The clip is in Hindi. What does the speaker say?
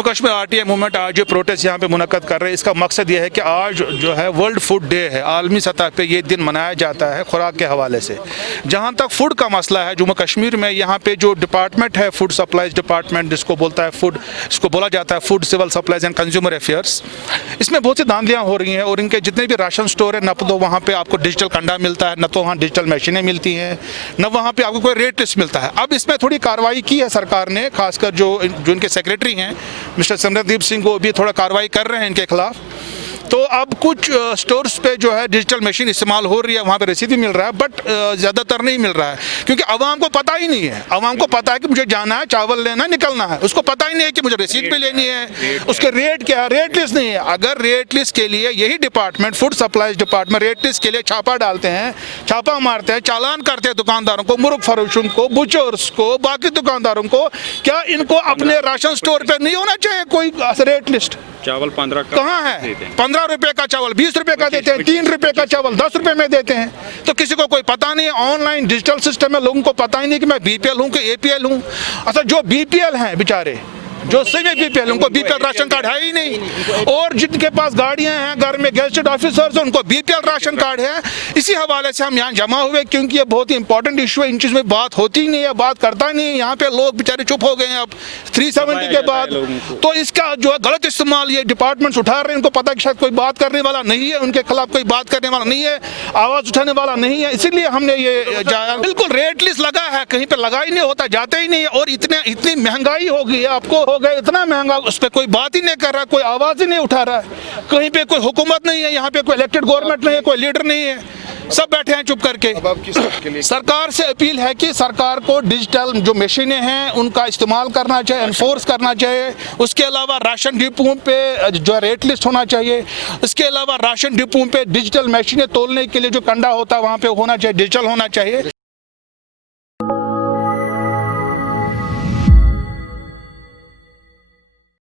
जम्मू कश्मीर आरटीआई मूवमेंट आज जो प्रोटेस्ट यहाँ पे मुनक्कद कर रहे हैं, इसका मकसद ये है कि आज जो है वर्ल्ड फूड डे है, आलमी सतह पे ये दिन मनाया जाता है खुराक के हवाले से। जहाँ तक फूड का मसला है जम्मू कश्मीर में, यहाँ पे जो डिपार्टमेंट है फूड सप्लाईज डिपार्टमेंट, जिसको बोलता है फूड, इसको बोला जाता है food civil supplies and consumer affairs, इसमें बहुत सी धांधलियाँ हो रही हैं और इनके जितने भी राशन स्टोर है, न तो वहाँ पे आपको डिजिटल कंडा मिलता है, न तो वहाँ डिजिटल मशीनें मिलती हैं, न वहाँ पे आपको कोई रेट लिस्ट मिलता है। अब इसमें थोड़ी कार्रवाई की है सरकार ने, खासकर जो इनके सेक्रेटरी हैं मिस्टर सिमरनदीप सिंह, को भी थोड़ा कार्रवाई कर रहे हैं इनके खिलाफ। तो अब कुछ स्टोर्स पे जो है डिजिटल मशीन इस्तेमाल हो रही है, वहाँ पे रसीद भी मिल रहा है, बट ज़्यादातर नहीं मिल रहा है क्योंकि आवाम को पता ही नहीं है। आवाम को पता है कि मुझे जाना है, चावल लेना है, निकलना है, उसको पता ही नहीं है कि मुझे रसीद भी लेनी है, उसके रेट क्या है, रेट लिस्ट नहीं है। अगर रेट लिस्ट के लिए यही department food supplies department rate list के लिए छापा डालते हैं, छापा मारते हैं, चालान करते हैं दुकानदारों को, मुर्ग फरोशों को, बुचर्स को, बाकी दुकानदारों को, क्या इनको अपने राशन स्टोर पर नहीं होना चाहिए कोई रेट लिस्ट? चावल 15 का कहाँ है? 15 रुपए का चावल 20 रुपए का देते हैं, 3 रुपए का चावल 10 रुपए में देते हैं। तो किसी को कोई पता नहीं है, ऑनलाइन डिजिटल सिस्टम है, लोगों को पता ही नहीं कि मैं बीपीएल हूँ कि एपीएल हूँ। अच्छा, जो बीपीएल हैं बेचारे, जो सही में बीपीएल, उनको बीपीएल राशन कार्ड है ही नहीं, और जिनके पास गाड़ियां हैं, घर में गेस्टेड ऑफिसर्स, उनको बीपीएल राशन कार्ड है। इसी हवाले से हम यहाँ जमा हुए क्योंकि ये बहुत ही इंपॉर्टेंट इशू है, इन चीज़ में बात होती ही नहीं है, बात करता नहीं है। यहाँ पे लोग बेचारे चुप हो गए हैं अब 370 के बाद। तो इसका जो है गलत इस्तेमाल ये डिपार्टमेंट्स उठा रहे हैं, इनको पता है कि शायद कोई बात करने वाला नहीं है, उनके खिलाफ कोई बात करने वाला नहीं है, आवाज़ उठाने वाला नहीं है, इसीलिए हमने ये जाया। बिल्कुल रेट लिस्ट लगा है, कहीं पर लगा ही नहीं होता, जाते ही नहीं है। और इतनी महंगाई हो गई है, आपको हो गया इतना महंगा, उस पर कोई बात ही नहीं कर रहा, कोई आवाज ही नहीं उठा रहा है। कहीं पे कोई हुकूमत नहीं है, यहाँ पे कोई इलेक्टेड गवर्नमेंट नहीं है, कोई लीडर नहीं है, सब बैठे हैं चुप करके। अब आप किस के लिए? सरकार से अपील है कि सरकार को डिजिटल जो मशीनें हैं उनका इस्तेमाल करना चाहिए, एनफोर्स करना चाहिए। उसके अलावा राशन डिपों पे जो रेट लिस्ट होना चाहिए। इसके अलावा राशन डिपों पे डिजिटल मशीनें तोलने के लिए जो कंडा होता है वहाँ पे होना चाहिए, डिजिटल होना चाहिए।